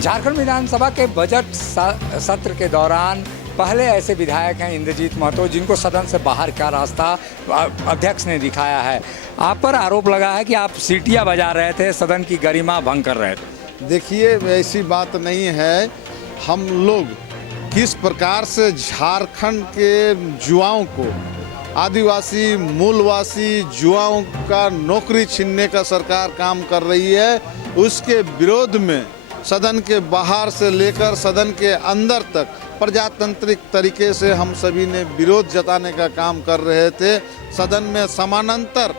झारखंड विधानसभा के बजट सत्र के दौरान पहले ऐसे विधायक हैं इंद्रजीत महतो जिनको सदन से बाहर का रास्ता अध्यक्ष ने दिखाया है। आप पर आरोप लगा है कि आप सीटियां बजा रहे थे, सदन की गरिमा भंग कर रहे थे। देखिए, ऐसी बात नहीं है। हम लोग किस प्रकार से झारखंड के युवाओं को, आदिवासी मूलवासी युवाओं का नौकरी छीनने का सरकार काम कर रही है, उसके विरोध में सदन के बाहर से लेकर सदन के अंदर तक प्रजातांत्रिक तरीके से हम सभी ने विरोध जताने का काम कर रहे थे। सदन में समानांतर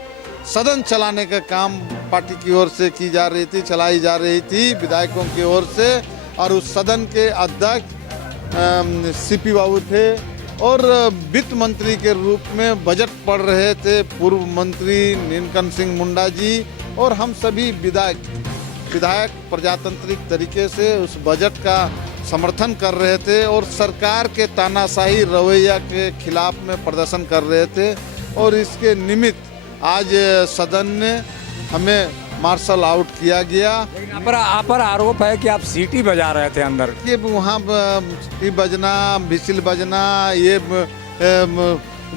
सदन चलाने का काम पार्टी की ओर से की जा रही थी, चलाई जा रही थी विधायकों की ओर से। और उस सदन के अध्यक्ष सीपी बाबू थे और वित्त मंत्री के रूप में बजट पढ़ रहे थे पूर्व मंत्री नीलकंठ सिंह मुंडा जी। और हम सभी विधायक प्रजातांत्रिक तरीके से उस बजट का समर्थन कर रहे थे और सरकार के तानाशाही रवैया के खिलाफ में प्रदर्शन कर रहे थे। और इसके निमित्त आज सदन ने हमें मार्शल आउट किया गया। आप पर आरोप है कि आप सीटी बजा रहे थे अंदर। ये वहाँ सीटी बजना, विसिल बजना ये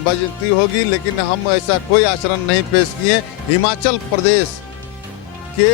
बजती होगी, लेकिन हम ऐसा कोई आचरण नहीं पेश किए। हिमाचल प्रदेश के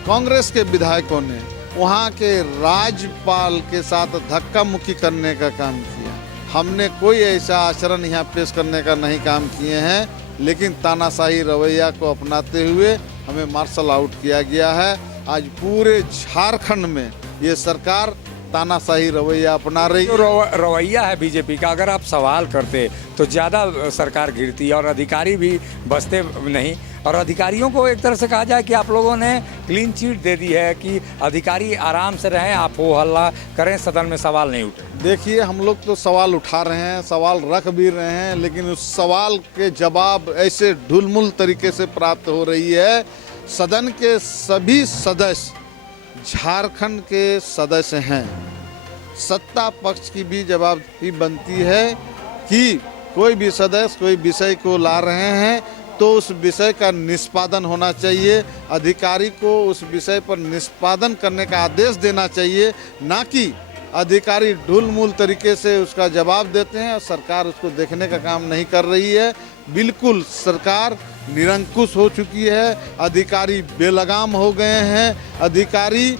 कांग्रेस के विधायकों ने वहाँ के राज्यपाल के साथ धक्का मुक्की करने का काम किया। हमने कोई ऐसा आचरण यहाँ पेश करने का नहीं काम किए हैं, लेकिन तानाशाही रवैया को अपनाते हुए हमें मार्शल आउट किया गया है। आज पूरे झारखंड में ये सरकार तानाशाही रवैया अपना रही है। रवैया है बीजेपी का। अगर आप सवाल करते तो ज़्यादा सरकार गिरती और अधिकारी भी बचते नहीं। और अधिकारियों को एक तरह से कहा जाए कि आप लोगों ने क्लीन चिट दे दी है कि अधिकारी आराम से रहें, आप हो हल्ला करें, सदन में सवाल नहीं उठे। देखिए, हम लोग तो सवाल उठा रहे हैं, सवाल रख भी रहे हैं, लेकिन उस सवाल के जवाब ऐसे ढुलमुल तरीके से प्राप्त हो रही है। सदन के सभी सदस्य झारखंड के सदस्य हैं। सत्ता पक्ष की भी जवाबदेही बनती है कि कोई भी सदस्य कोई विषय को ला रहे हैं तो उस विषय का निष्पादन होना चाहिए। अधिकारी को उस विषय पर निष्पादन करने का आदेश देना चाहिए, ना कि अधिकारी ढुलमुल तरीके से उसका जवाब देते हैं और सरकार उसको देखने का काम नहीं कर रही है। बिल्कुल सरकार निरंकुश हो चुकी है, अधिकारी बेलगाम हो गए हैं, अधिकारी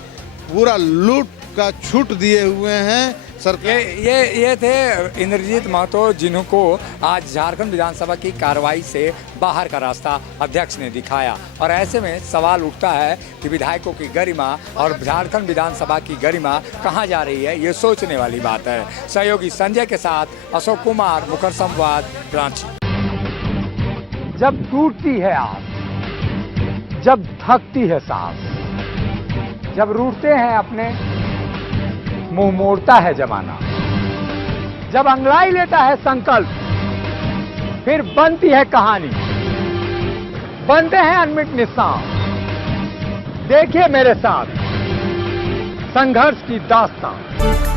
पूरा लूट का छूट दिए हुए हैं। ये थे इंद्रजीत महतो जिनको आज झारखंड विधानसभा की कार्रवाई से बाहर का रास्ता अध्यक्ष ने दिखाया। और ऐसे में सवाल उठता है कि विधायकों की गरिमा और झारखंड विधानसभा की गरिमा कहाँ जा रही है, ये सोचने वाली बात है। सहयोगी संजय के साथ अशोक कुमार, मुखर संवाद, रांची। जब टूटती है आस, जब थकती है सांस, जब रूठते हैं अपने, मुंह मोड़ता है जमाना, जब अंगड़ाई लेता है संकल्प, फिर बनती है कहानी, बनते हैं अनमिट निशान। देखिए मेरे साथ संघर्ष की दास्तान।